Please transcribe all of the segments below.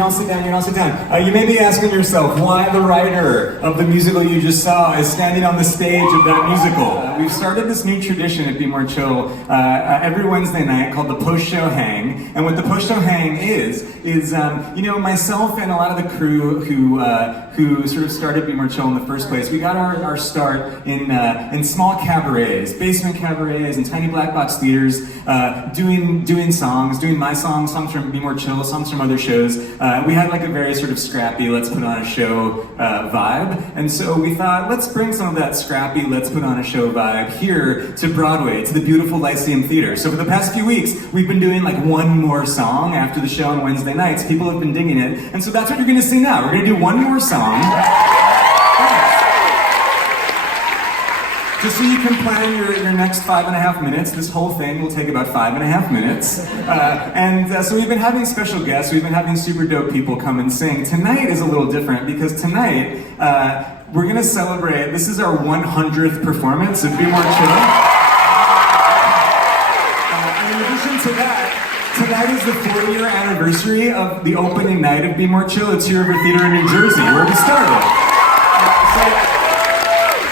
can all sit down, you can all sit down. You may be asking yourself why the writer of the musical you just saw is standing on the stage of that musical. We've started this new tradition at Be More Chill every Wednesday night called the post-show hang. And what the post-show hang is myself and a lot of the crew who sort of started Be More Chill in the first place, we got our start in small cabarets, basement cabarets, and tiny black box theaters, doing songs, doing my songs from Be More Chill, songs from other shows. We had like a very sort of scrappy, let's put on a show vibe, and so we thought, let's bring some of that scrappy, let's put on a show vibe here to Broadway, to the beautiful Lyceum Theater. So for the past few weeks, we've been doing like one more song after the show on Wednesday nights. People have been digging it, and so that's what you're gonna see now. We're gonna do one more song. Just so you can plan your next 5.5 minutes. This whole thing will take about 5.5 minutes. So we've been having special guests, we've been having super dope people come and sing. Tonight is a little different because tonight, we're gonna celebrate, this is our 100th performance of Be More Chill. In addition to that, tonight is the 4-year anniversary of the opening night of Be More Chill at Sea River Theater in New Jersey, where we started.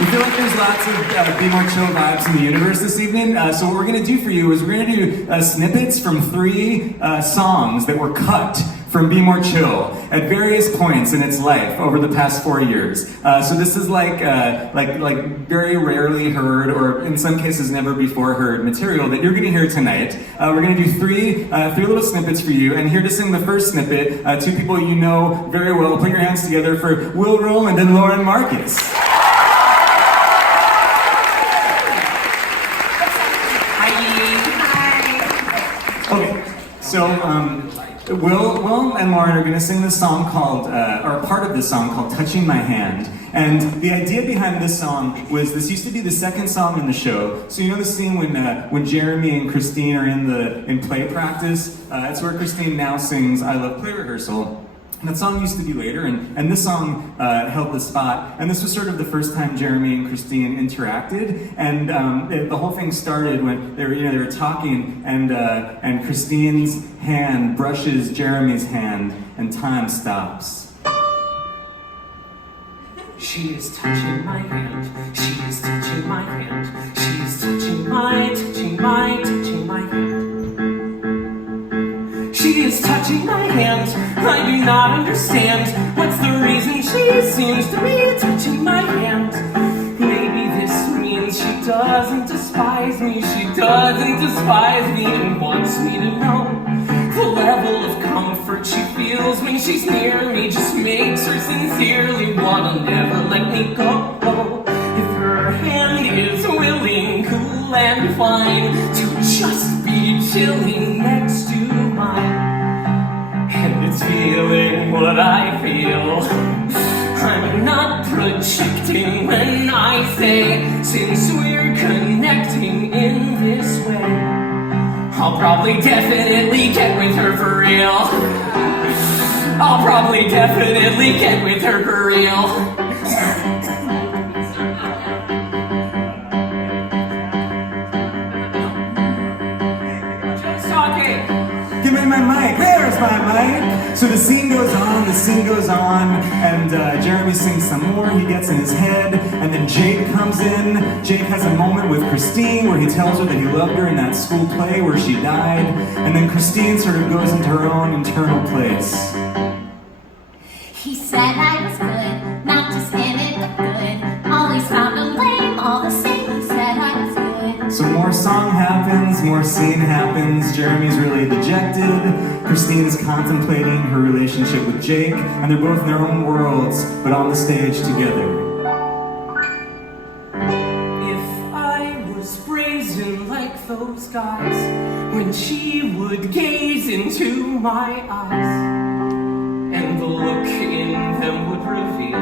We feel like there's lots of Be More Chill vibes in the universe this evening. So what we're going to do for you is we're going to do snippets from 3 songs that were cut from Be More Chill at various points in its life over the past 4 years. So this is like very rarely heard, or in some cases never before heard material that you're going to hear tonight. We're going to do three little snippets for you, and here to sing the first snippet, 2 people you know very well. Put your hands together for Will Rowland and Lauren Marcus. Okay, so Will and Lauren are going to sing this song called, or part of this song called "Touching My Hand." And the idea behind this song was this used to be the second song in the show. So you know the scene when Jeremy and Christine are in play practice. It's where Christine now sings "I Love Play Rehearsal." And that song used to be later, and this song held the spot. And this was sort of the first time Jeremy and Christine interacted. And the whole thing started when they were talking, and Christine's hand brushes Jeremy's hand, and time stops. She is touching my hand. She is touching my hand. She is touching my hand. She is touching my hand. I do not understand. What's the reason she seems to be touching my hand? Maybe this means she doesn't despise me. She doesn't despise me and wants me to know the level of comfort she feels when she's near me. Just makes her sincerely wanna never let me go. If her hand is willing, cool and fine, to just be chilling next to mine, and it's feeling what I feel. I'm not projecting when I say, since we're connecting in this way, I'll probably definitely get with her for real. I'll probably definitely get with her for real. Just talking. Give me my mic. There's my mic. So the scene goes on, and Jeremy sings some more. He gets in his head, and then Jake comes in. Jake has a moment with Christine where he tells her that he loved her in that school play where she died, and then Christine sort of goes into her own internal place. He said I was good, not just in it but good. Always found him lame, all the same. He said I was good. So more song happens, more scene happens. Jeremy's really dejected. Christine is contemplating her relationship with Jake, and they're both in their own worlds, but on the stage together. If I was brazen like those guys, when she would gaze into my eyes, and the look in them would reveal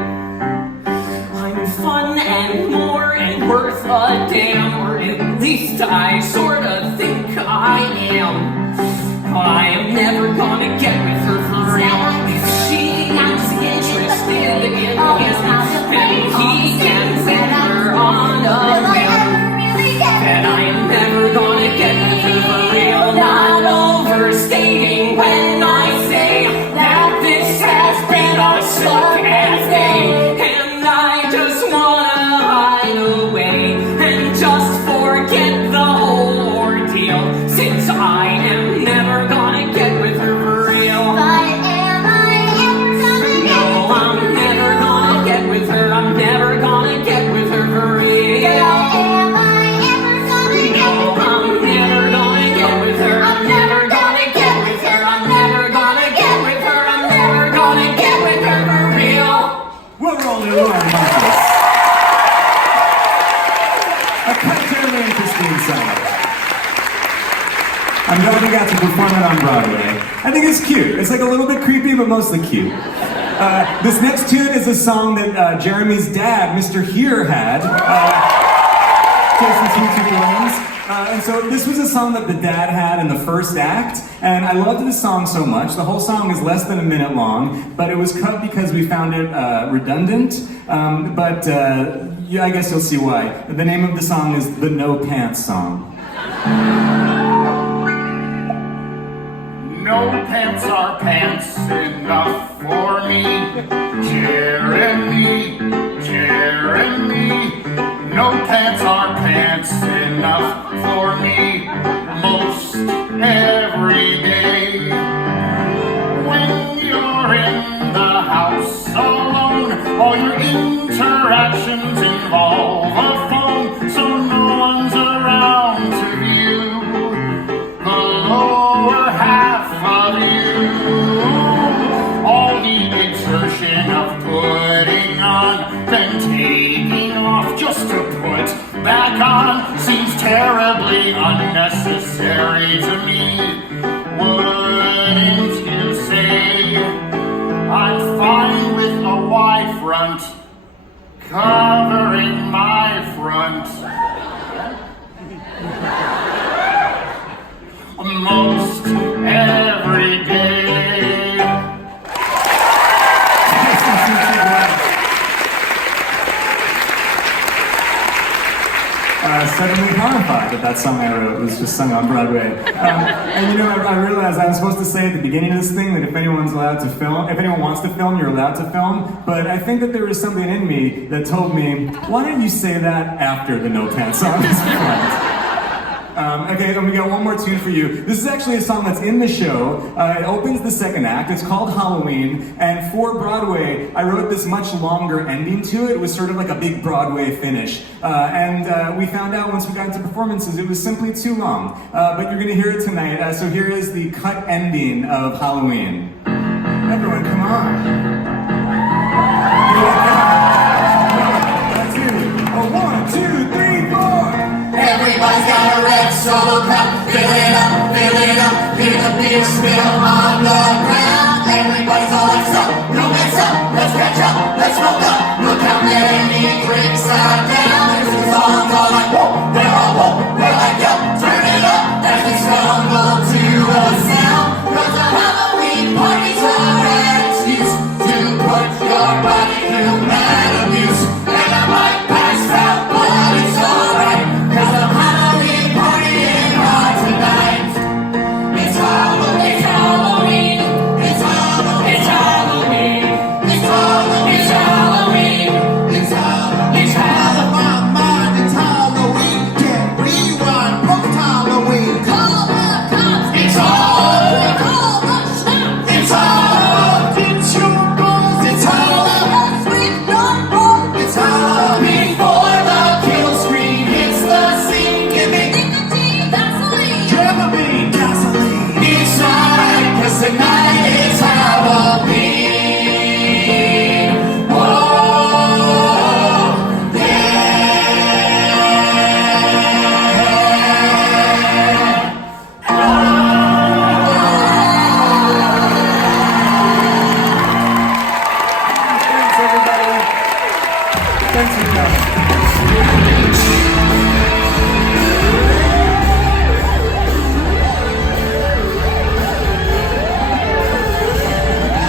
I'm fun and more and worth a damn, or at least I sorta think I am. I am never gonna get with her for real. If she is interested in him, and he can send her on a whim, then I am never gonna get with her for real. Not overstating when I say that this perform it on Broadway. I think it's cute. It's like a little bit creepy, but mostly cute. This next tune is a song that Jeremy's dad, Mr. Here, had. Jason's YouTube Williams. And so this was a song that the dad had in the first act, and I loved this song so much. The whole song is less than a minute long, but it was cut because we found it redundant. Yeah, I guess you'll see why. The name of the song is the No Pants Song. No pants are pants enough for me, Jeremy, Jeremy. No pants are pants enough for me, most every day. When you're in the house alone, all your interactions involve a phone, so no one's around to view the lower half of you. All the exertion of putting on, then taking off just to put back on seems terribly unnecessary to me. Wouldn't you say? I'm fine with a wide front covering my front. Most every day. Suddenly horrified that that song I wrote was just sung on Broadway. And you know, I realized I was supposed to say at the beginning of this thing that if anyone's allowed to film, if anyone wants to film, you're allowed to film. But I think that there was something in me that told me, why don't you say that after the No Pants song is performed? Okay, then we got one more tune for you. This is actually a song that's in the show. It opens the second act. It's called Halloween. And for Broadway, I wrote this much longer ending to it. It was sort of like a big Broadway finish. And we found out once we got into performances, it was simply too long. But you're going to hear it tonight. So here is the cut ending of Halloween. Everyone, come on. Here we go. That's it. 1, 2, 3, 4. Everybody's got a red solo cup, fill it up, hear the beer spill on the